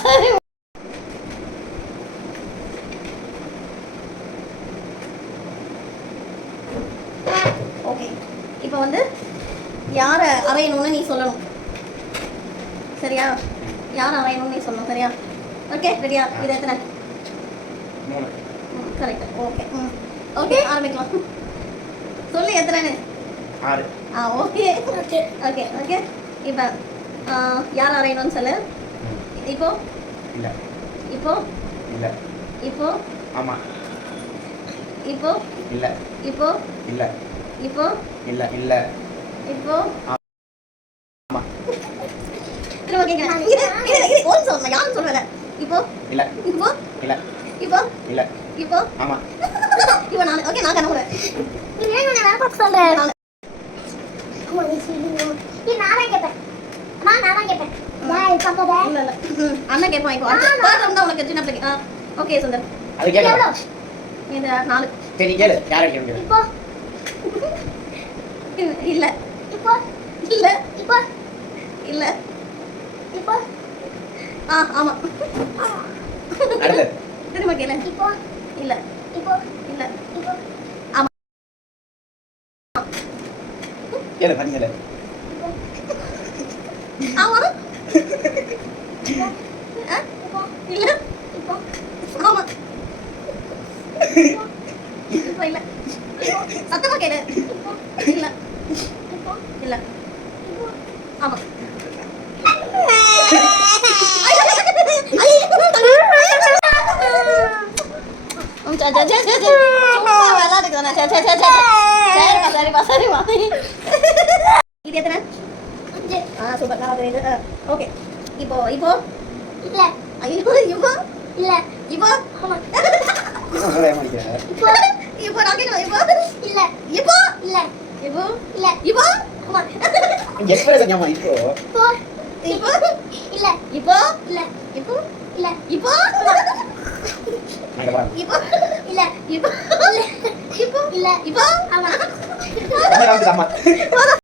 சரி. ஓகே, இப்போ வந்து யாரை அறையணும்னு நீ சொல்லணும், சரியா? யார் அறையணும்னு நீ சொல்லணும், சரியா? ஓகே, ரெடியா? இது எத்தனை? கரெக்ட். ஓகே. ஓகே, ஆரம்பிக்கலாம். சொல்லு எத்தனைன்னு. 6. Okay okay okay okay. இப்போ யார் அறையணும்னு சொல்லு. இப்போ இல்ல. இப்போ இல்ல. இப்போ ஆமா. இப்போ இல்ல. இப்போ இல்ல. இப்போ இல்ல. இல்ல. இப்போ ஆமா. திரும்ப கேக்குறேன். இது ஓன் சொல்லணும், யாரும் சொல்லல. இப்போ இல்ல. இப்போ இல்ல. இப்போ இல்ல. இப்போ ஆமா. இப்போ நான் ஓகே, நான் கண்ண நீ வேணும் நான் வேற சொல்றேன். அம்மா நீ சொல்லுங்க. நீ நான் கேப்பேன். நான் கேப்பேன். டேய் பக்கடா. இல்ல இல்ல. அண்ணன் கேட்பான். இப்போ பாத்து வந்தா உனக்கு சின்ன பிள்ளை. ஓகே சுந்தர். அது கேளு. இந்த 4. சரி கேளு. யாரை கேளுங்க. இப்போ இல்ல. இப்போ இல்ல. இப்போ இல்ல. இப்போ ஆமா. அடுத்து. திரும்ப கேளு. இப்போ இல்ல. இப்போ இல்ல. இப்போ ஆமா. கேளு பண்ணி கேளு. ஆமா. இப்போ இல்ல. இப்போ ஆமா. இப்போ இல்ல. சத்தமா கேளு. இல்ல. இப்போ இல்ல. இப்போ ஆமா. சரிமா. இது எத்தனை? சூப்பர், நல்லா தெரியுது. ஓகே, இப்போ இப்போ இல்ல. ஐயோ இப்போ இல்ல. இப்போ ஆமா. சொல்ல ஏமாத்திக்கிறேன். இப்போ இப்போ நான் கேட்கணும். இப்போ இல்ல. இப்போ இல்ல. இப்போ இல்ல. இப்போ ஆமா. எக்ஸ்பிரஸ் ஞாபகம் இப்போ. இப்போ இப்போ இல்ல. இப்போ இல்ல. இப்போ இல்ல. இப்போ அங்க வா. இப்போ இல்ல. இப்போ இல்ல. இப்போ இல்ல. இப்போ ஆமா. அம்மா.